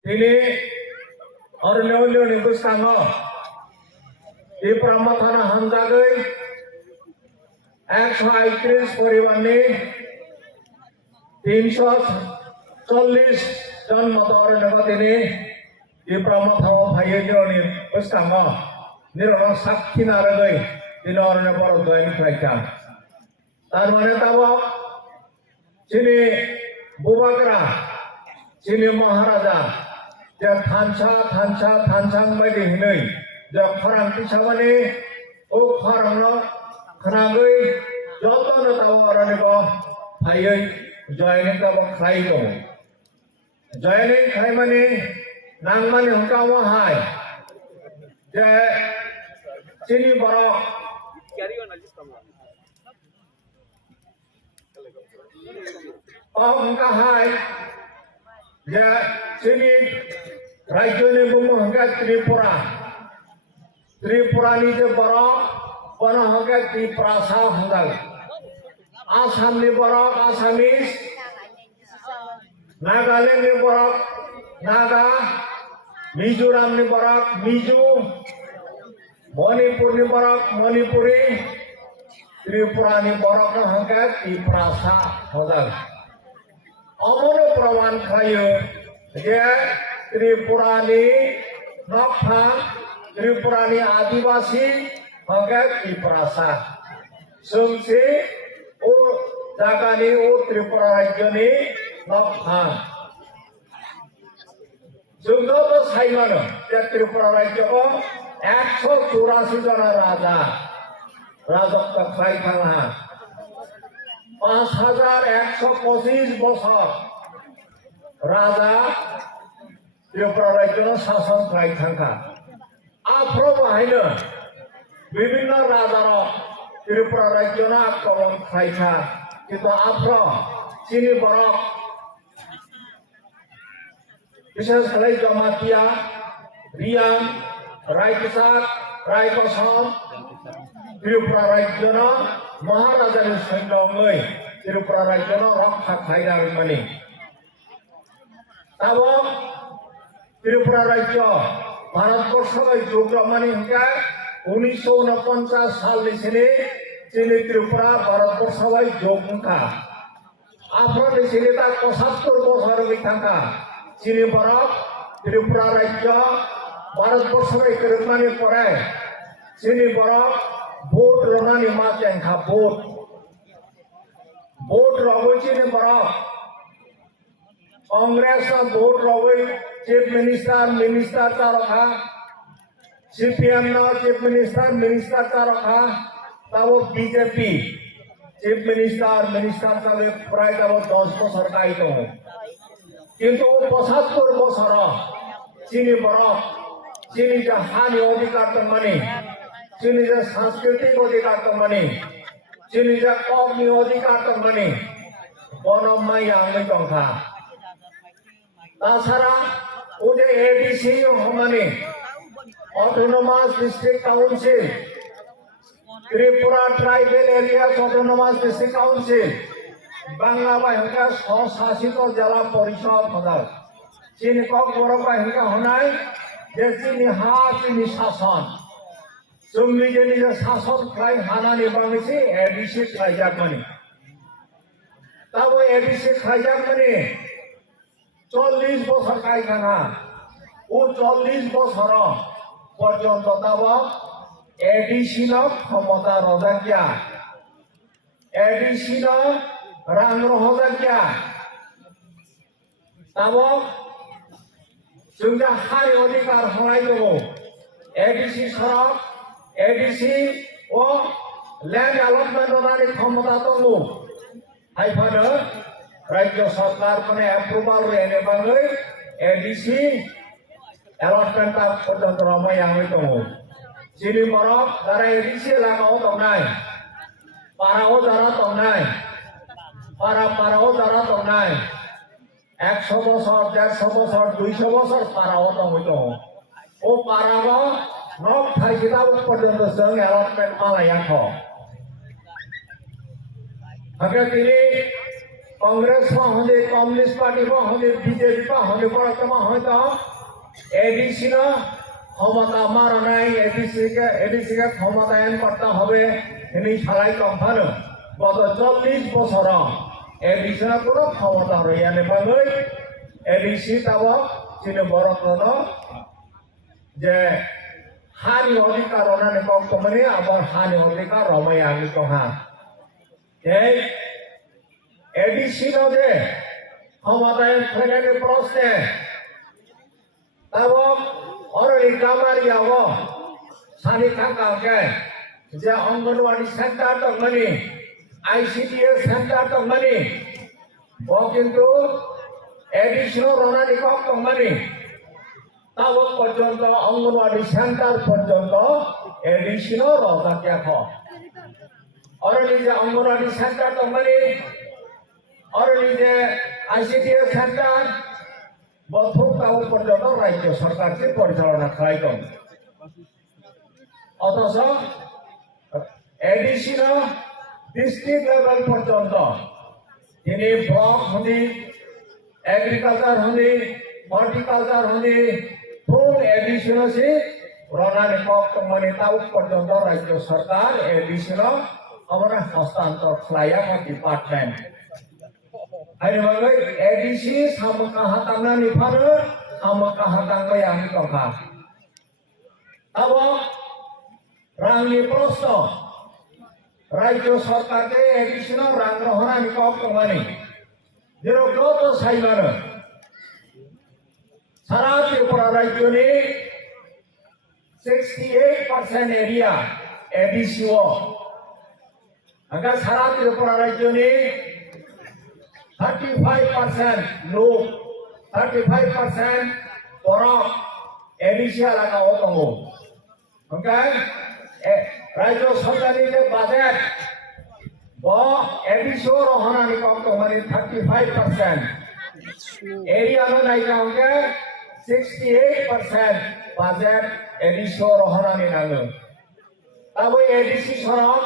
Ini Orleo Nimbus Kango di Pramatana Handagai 131 পরিবারে 340 জন মতো অরণ্যবাদী di Pramatana Bhaiyyo Nimbus Kango Nirong Sakti Naragai di Orleo Borodoi Nikraikan Tanwane Tabo Sini Bubakra Sini Maharaja যে থানসাং বায়दि हिनै যে फारांथि साबानि ओ फारांनो खोनागै जतनो ताव अरनिको फायै जयनिं ताव खाय दं जयनिं खाय माने नांमानि हकाव हाय जे सिनि बरो हंका हाय जे सिनि राज्यनि बुङो हंका त्रिपुरानि जे बर' बनो हंका त्रिपुरासा हंगाल आसामनि बर' आसामिस नागालेण्डनि बर' नागा मिजोरामनि बर' मिजो मणिपुरनि बर' मणिपुरी त्रिपुरानि बर' हंका त्रिपुरासा हंगाल अमनो प्रमाण खायो जे त्रिपुरानि नखा त्रिपुरानि आदिवासी हंका त्रिपुरासा जोंसे ओ जागानि ओ त्रिपुरा राज्यनि नखा जोंथ' साइमानो जे त्रिपुरा राज्यखौ 184 जना राजत्व खालामखांहा 5125 বছর राजा त्रिपुरा राज्य शासन खालामखांखा आफ्रो बाहायनो विभिन्न राजार त्रिपुरा राज्य आक्रमण खालामखा किन्तु आफ्रो चिनि बरक विशेषकर जमातिया रियां रायकसाक रायकसम त्रिपुरा राज्य महाराजानि सैन्यङै त्रिपुरा राज्य रक्षा खालामनानै ताबो त्रिपुरा राज्य भारतवर्षै जौगामानि हंका 1949 सालनिसिनि चिनि त्रिपुरा भारतवर्षै जौगाखा आफ्रोनि चिनि दा 75 बছर बैथांखा चिनि बरक त्रिपुरा राज्य भारतवर्षै गोरोबनानै पराय चिनि बरक भोट रनानि माचेंखा भोट रबै चिनि बरक कांग्रेस भोट रबै चीफ मिनिस्टर तारखा सीपीएम चीफ मिनिस्टर तारखा तब बीजेपी चीफ मिनिस्टर तब प्राय तब 10 বছর गाई दं किन्तु 75 বছর चिनि बरक चिनि जे हानि अधिकार दंमानि चिनि जे सांस्कृतिक अधिकार दंमानि चिनि जे कमनि अधिकार दंमानि बनमाय आंगै दंखा ताछाड़ा उदे एडीसी हमानी autonomous district council Tripura tribal area autonomous district council Bangla बाहिका स्वशासित जिला परिषद हदाल चीनी कक बरक बाहिका होनाय जे चीनी हा चीनी शासन जोंनि जे निज शासन खाय हानानि बांगैसि एडीसी खायजाकमानि ताबो एडीसी खायजाकमानि 40 বছর কাইখানা ও 40 বছর পর্যন্ত তাব এডিসিন ক্ষমতা রজাকিয়া এডিসিন রাং রহজাকিয়া তাব जों हारि अधिकार हनाय दङ एडिसि सरक एडिसि ओ लैंड अलटमेंट होनानै क्षमता दङ हायफानो राज्य सरकार माने अप्रूवल रेने बाङै एडीसी अलटमेंट पर्यन्त रमाय आङै दङ चिनि बरक दारा एडीसी लागाव दंनाय पाराव दारा दंनाय पाराव दारा दंनाय 100 বছর 150 বছর 200 বছর पाराव दङै दङ ओ पाराव नक थाइखिता पर्यन्त जों अलटमेंट मालायाथ' हागे दिनै कांग्रेस होने कम्युनिस्ट पार्टी होने बीजेपी होने पड़ता होता एडीसी ना क्षमता मारना एडीसी के क्षमतायन करता हबे इन्हीं छालाई कंफानो गत 40 বছর एडीसी ना कोनो क्षमता रहियाने बागै एडीसी ताबो चिनो बरतन जे हानि अधिकार होनानै कम्पनी आबार हानि अधिकार रमाय आंनि कहा एडीसी ना जे क्षमतायन फैनायनि प्रश्ने Tabo already kamari yawo sani thangka ke je anganwadi centre तक मनी आईसीडीएस सेंटर तक मनी वो किंतु एडिशनल रोना निकॉक तक मनी तब पर्यंत अंगनवाड़ी सेंटर पर्यंत एडिशनल रोना क्या खो already जे अंगनवाड़ी सेंटर तक मनी already जे आईसीडीएस सेंटर बथुक ताऊ पर्यटन राज्य सरकार से परिचालना खालायदों अथच एडीसी ना डिस्ट्रिक्ट लेवल पर्यंत दिनै ब्लक होने एग्रीकल्चर होने हॉर्टिकल्चर होने फुल एडीसी ना से रोनानि कॉक मनी ताऊ पर्यंत राज्य सरकार एडीसी ना हमारा हस्तांतर खालाया का department Ayo bagai edisi sama kahatangna nifana sama kahatangna yang nikah. Tahu rangi prosto rajo sarkar ke edisi na rang rohana nikah kemana? Jero koto saimana. Sarat Tripura rajo ni 68% area edisi wo. Agar sarat Tripura rajo ni 35% लोग 35% orang Indonesia lagi orang tu, okay? Raja Sultan ini budget, bah Indonesia orang ni kau tu mari 35%, area tu naik kau ke 68% budget Indonesia orang ni nangu. Tapi Indonesia seorang,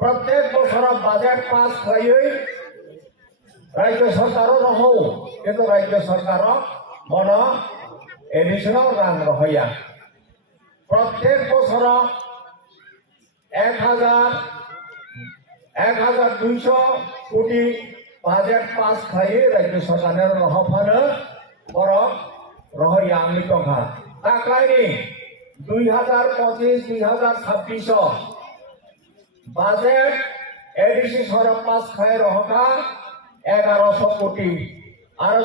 प्रत्येक बছर budget pass kaya. राज्य सरकार रहो ये तो राज्य सरकार मना additional रांग रहिया प्रत्येक बছर 1200 कोटी बजेट पास खाई राज्य सरकार ने रहफानो बरक रहिया आंनि कहा ताकलायनि 2025-2026 बजेट एडिसी सर पास खाई रहका 1100 कोटी आरो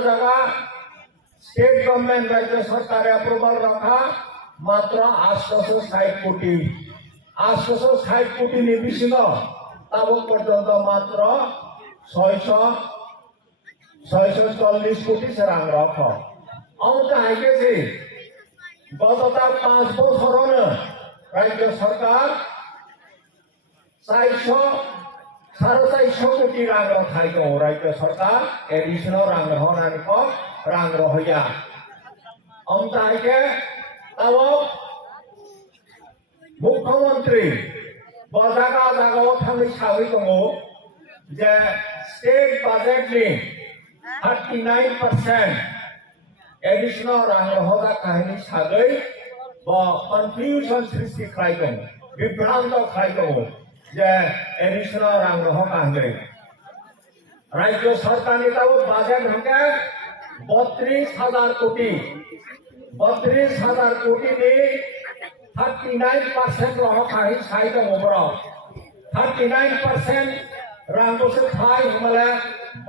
जगह स्टेट गवर्नमेंट राज्य सरकार अप्रूवल रखा मात्र 860 कोटी 860 कोटी निबिसिन तब पर्यंत मात्र 640 कोटी से रां रख अंत हाइके से गत 5 বছরनो राज्य सरकार 450 कोटी रां रखाई दं राज्य सरकार एडिशनल रां रहनानै को रां रहया अंतायके तब मुख्यमंत्री बजागा जागाव थाङै सावै दङ जे स्टेट बजेट नि 39% एडिशनल रां रहगा काहिनी सागै ब कन्फ्यूजन सृष्टि खालायदों विभ्रांत खालायदों जे एडिशनल रां रहगा होनदों राज्य सरकार नि ताबो बजेट होके 32,000 कोटी 32,000 कोटी नि 39% रहखाहि साइदों ओब्रा 39% रांखौसो खाय होमले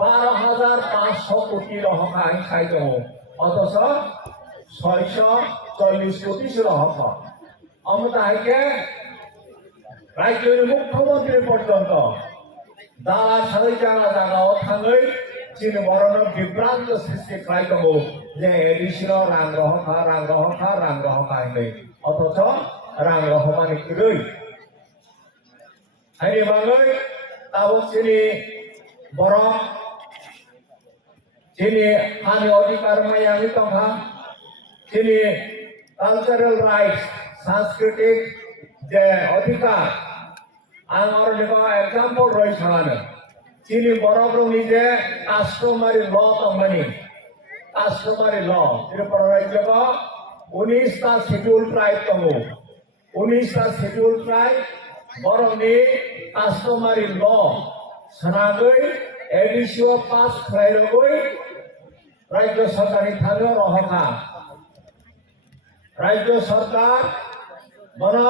12,500 कोटी रहखाहि साइदों अथच 640 कोटी से रहखा अमतायके राज्यनि मुख्यमंत्री पर्यंत दाला सारै जागाव थाङै चिन बरनो विभ्रांत सृष्टि खालायदों जे एडिशनल रां रहखा होनदों अथच रां रहमानि गै हायनि बागै ताबो चिनि बर चिनि हानि अधिकार मायानि दंहा चिनि कल्चरल राइट्स सांस्कृतिक जे अधिकार आं और एग्जाम्पल रही सानो chini borok rong ni je customary law tongmani customary law Tripura rajya ko 19 scheduled tribe tongo 19 scheduled tribe borok ni customary law sanagoi edisio pass khlairogoi rajya sarkar ni thangyo rohaka rajya sarkar mana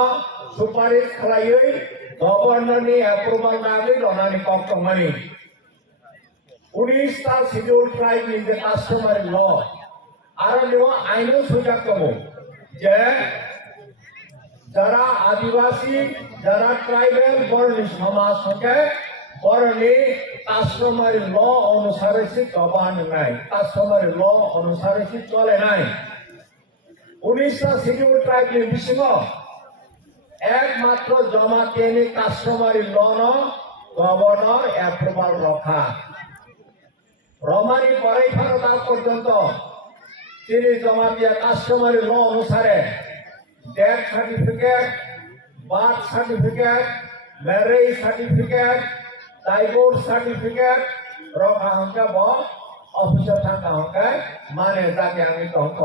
suparis khlaioi governor ni approval nagoi ronani kok tongmani 19 scheduled tribe ni the customary law aro niwa aino sujak tongo je jara adivasi jara tribal borni samaj hoke borni customary law onusare se govern nai customary law onusare se chole nai 19 scheduled tribe ni bisimo একমাত্র জমা কেনে customary ল ন governor approval রখা রমানি পরে তার পর্যন্ত তিনি জমা দিয়া কাস্টমারি ল অনুসারে death certificate birth certificate marriage certificate divorce certificate রখা হংকা ব অফিসে থাকা হংকা মানে যাকে আমি তঙ্ক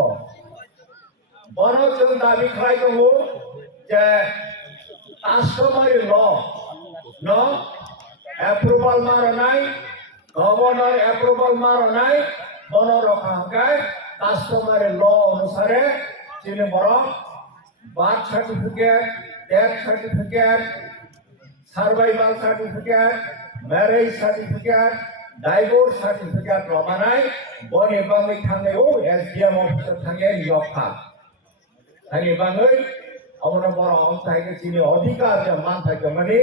বনজন দাবি খাই দङ যে customary law no approval maranai governor approval maranai bono rokangkai customary law onusare chini borok birth certificate death certificate survival certificate marriage certificate divorce certificate romanai boni bangai thangai o SDM officer thangai yokha thani bangai আমরা বড় অবস্থায় চিনি অধিকার যে মান থাকে মানে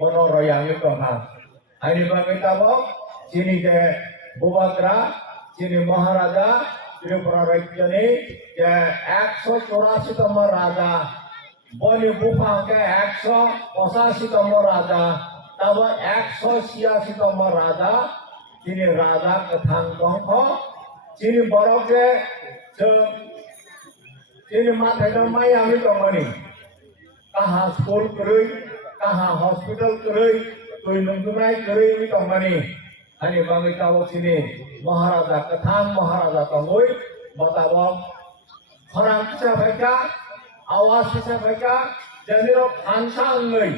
বড় রয়াঙ্গি কথা আইনি ভাবে তাব চিনিতে বুবাত্রা চিনি মহারাজা ত্রিপুরা রাজ্যে যে 184তম রাজা বনি বুফাকে 185তম রাজা তব 186তম রাজা চিনি রাজা কথাং দংখ চিনি বড়কে ini matai dong mai ami dong mani, kaha school kerui, kaha hospital kerui, tui nunggunai kerui ami dong mani, ani bangi tawo sini maharaja kethang maharaja tongoi, batawo orang bisa baca, awas bisa baca, jadi rok hansang ngai,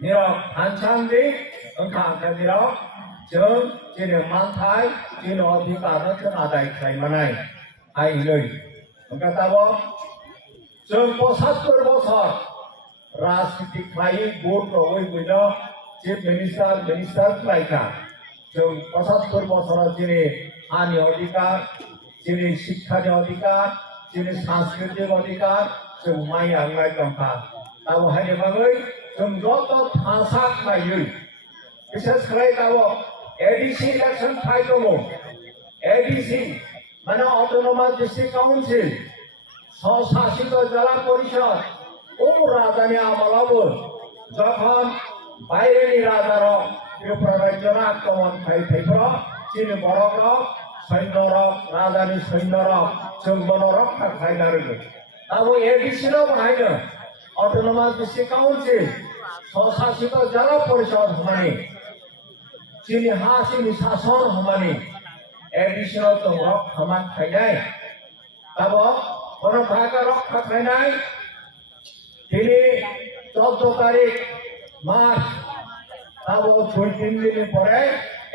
nirok hansang di, engkang kan nirok, jeng, jadi mantai, jadi odhikar jen adai kai manai, ai ngai. Katawa, jeng 75 bosor রাজনীতি খাই vote রবই বুঝ chief minister খাইকা জং 75 বছর যিনি আনি অধিকার যিনি শিক্ষানি অধিকার যিনি সাংস্কৃতিক অধিকার जों माइ आंलाय दंखा ताव हानि बागै जों जत थासा खायै बिसेस खालाय ताव एडीसी इलेक्शन फाइ दङ एडीसी মানে অটোনমাস ডিস্ট্রিক্ট কাউন্সিল স্বশাসিত জেলা পরিষদ ও রাজধানী আমলাবো যখন বাইরেনি রাজার ত্রিপুরা রাজ্যের আক্রমণ খাইফাইফ্র চীন বড়ক সৈন্যরক রাজধানী সৈন্যরক जों বন রক্ষা খাইলারগো তাও এডিসির বাহাইনো অটোনমাস ডিস্ট্রিক্ট কাউন্সিল স্বশাসিত জেলা পরিষদ হমানি চীনি হাসিনি শাসন হমানি एडिशनल तो रॉक हमार खाइनाय तब कोनो भागा रॉक खाइनाय दिनी 14 तारिख मार्च तब 2-3 दिन परे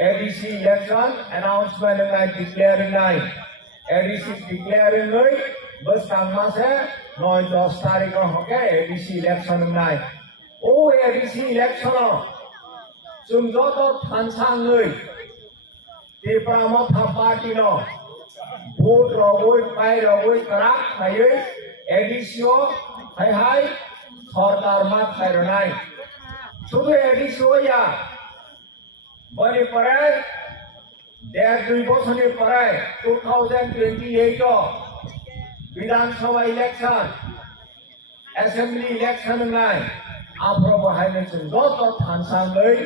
एडीसी इलेक्शन अनाउंसमेंट में डिक्लेयरिंग नाइ एडीसी डिक्लेयरिंग गई बस काममा से 9-10 तारिख होके एडीसी इलेक्शन नाइ ओ एडीसी इलेक्शन जों जत थानसाङै Tripura Party no vote rogoi pai rogoi karak khayoi edisio hai sarkar ma khaironai শুধু edisio ya bani pare 1.5 বছরের পরে 2028 বিধানসভা ইলেকশন অ্যাসেম্বলি ইলেকশন নাই আফ্রো বাহাইনে যত থানসাङै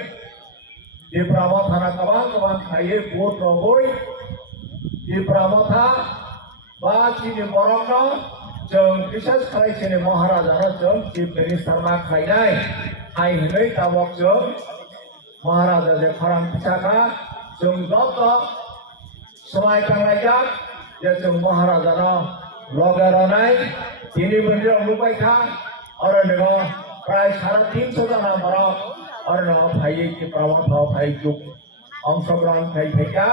Tripura Thana kabang khaye vote rogoi Tripura Tha ba chini borokno जों बिसेस खालाय chini महाराजा जों chief minister ma khainai hai hinai tabok जों महाराजा जे खरां फिसाखा जों जत समायखांनायजाक जे जों महाराजानाव लगे रनाय दिनै मन्दिराव नुबायखा आरो नोङो प्राय 350 जना बरफ आरो नोङो फायै कि प्रमाण भाव फायै जुग अंशग्रहण फायै फैखा